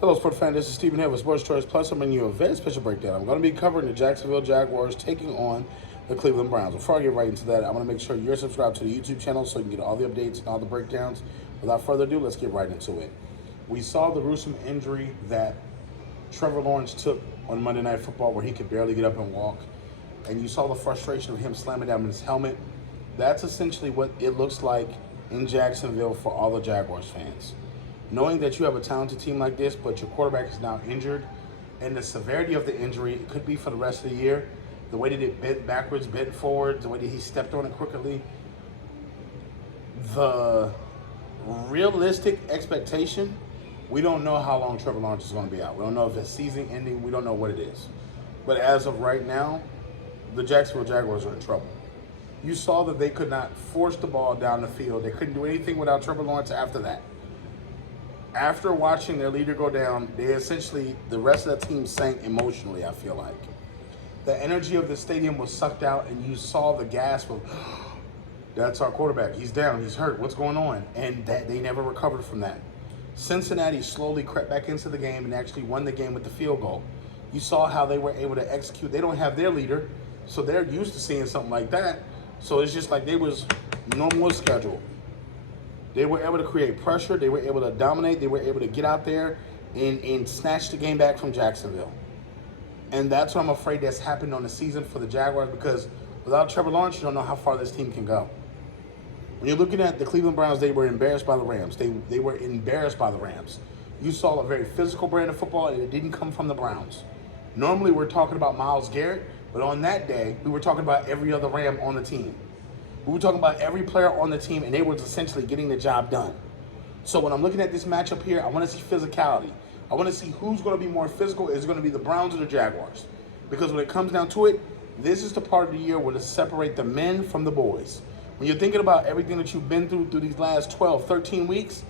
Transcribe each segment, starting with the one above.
Hello, Sport fan. This is Stephen here with Sports Choice Plus. I'm bringing you a very special breakdown. I'm going to be covering the Jacksonville Jaguars taking on the Cleveland Browns. Before I get right into that, I want to make sure you're subscribed to the YouTube channel so you can get all the updates and all the breakdowns. Without further ado, let's get right into it. We saw the gruesome injury that Trevor Lawrence took on Monday Night Football where he could barely get up and walk. And you saw the frustration of him slamming down his helmet. That's essentially what it looks like in Jacksonville for all the Jaguars fans. Knowing that you have a talented team like this, but your quarterback is now injured, and the severity of the injury, it could be for the rest of the year. The way that it bent backwards, bent forward, the way that he stepped on it crookedly. The realistic expectation, we don't know how long Trevor Lawrence is going to be out. We don't know if it's season ending. We don't know what it is. But as of right now, the Jacksonville Jaguars are in trouble. You saw that they could not force the ball down the field. They couldn't do anything without Trevor Lawrence after that. After watching their leader go down, they essentially, the rest of the team sank emotionally, I feel like. The energy of the stadium was sucked out, and you saw the gasp of, that's our quarterback. He's down. He's hurt. What's going on? And that they never recovered from that. Cincinnati slowly crept back into the game and actually won the game with the field goal. You saw how they were able to execute. They don't have their leader, so they're used to seeing something like that. So it's just like they was normal schedule. They were able to create pressure. They were able to dominate. They were able to get out there and snatch the game back from Jacksonville. And that's what I'm afraid that's happened on the season for the Jaguars, because without Trevor Lawrence, you don't know how far this team can go. When you're looking at the Cleveland Browns, they were embarrassed by the Rams. They were embarrassed by the Rams. You saw a very physical brand of football, and it didn't come from the Browns. Normally, we're talking about Myles Garrett, but on that day, we were talking about every other Ram on the team. We were talking about every player on the team, and they were essentially getting the job done. So when I'm looking at this matchup here, I want to see physicality. I want to see who's going to be more physical. Is it going to be the Browns or the Jaguars? Because when it comes down to it, this is the part of the year where to separate the men from the boys. When you're thinking about everything that you've been through these last 12, 13 weeks,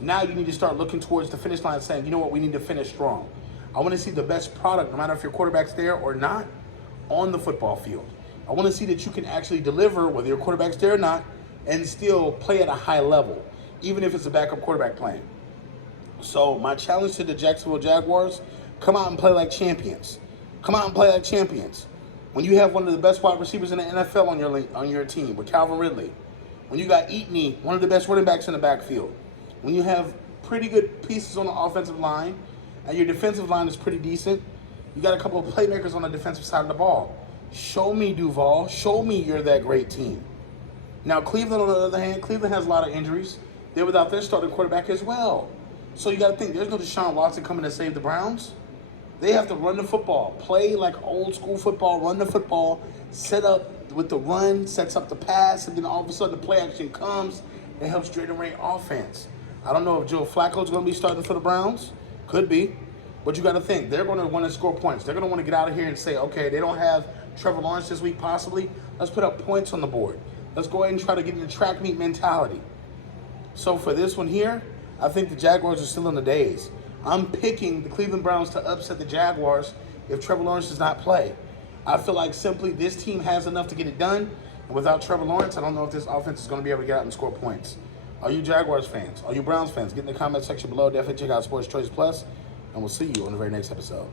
now you need to start looking towards the finish line saying, you know what, we need to finish strong. I want to see the best product, no matter if your quarterback's there or not, on the football field. I want to see that you can actually deliver, whether your quarterback's there or not, and still play at a high level, even if it's a backup quarterback playing. So my challenge to the Jacksonville Jaguars, come out and play like champions. Come out and play like champions. When you have one of the best wide receivers in the NFL on your team with Calvin Ridley, when you got Eaton, one of the best running backs in the backfield, when you have pretty good pieces on the offensive line, and your defensive line is pretty decent, you got a couple of playmakers on the defensive side of the ball. Show me, Duval. Show me you're that great team. Now, Cleveland, on the other hand, Cleveland has a lot of injuries. They're without their starting quarterback as well. So you got to think, there's no Deshaun Watson coming to save the Browns. They have to run the football, play like old school football, run the football, set up with the run, sets up the pass, and then all of a sudden the play action comes and helps generate offense. I don't know if Joe Flacco's going to be starting for the Browns. Could be. But you got to think, they're going to want to score points. They're going to want to get out of here and say, okay, they don't have Trevor Lawrence this week possibly. Let's put up points on the board. Let's go ahead and try to get in the track meet mentality. So for this one here, I think the Jaguars are still in the days. I'm picking the Cleveland Browns to upset the Jaguars if Trevor Lawrence does not play. I feel like simply this team has enough to get it done. And without Trevor Lawrence, I don't know if this offense is going to be able to get out and score points. Are you Jaguars fans? Are you Browns fans? Get in the comment section below. Definitely check out Sports Choice Plus. And we'll see you on the very next episode.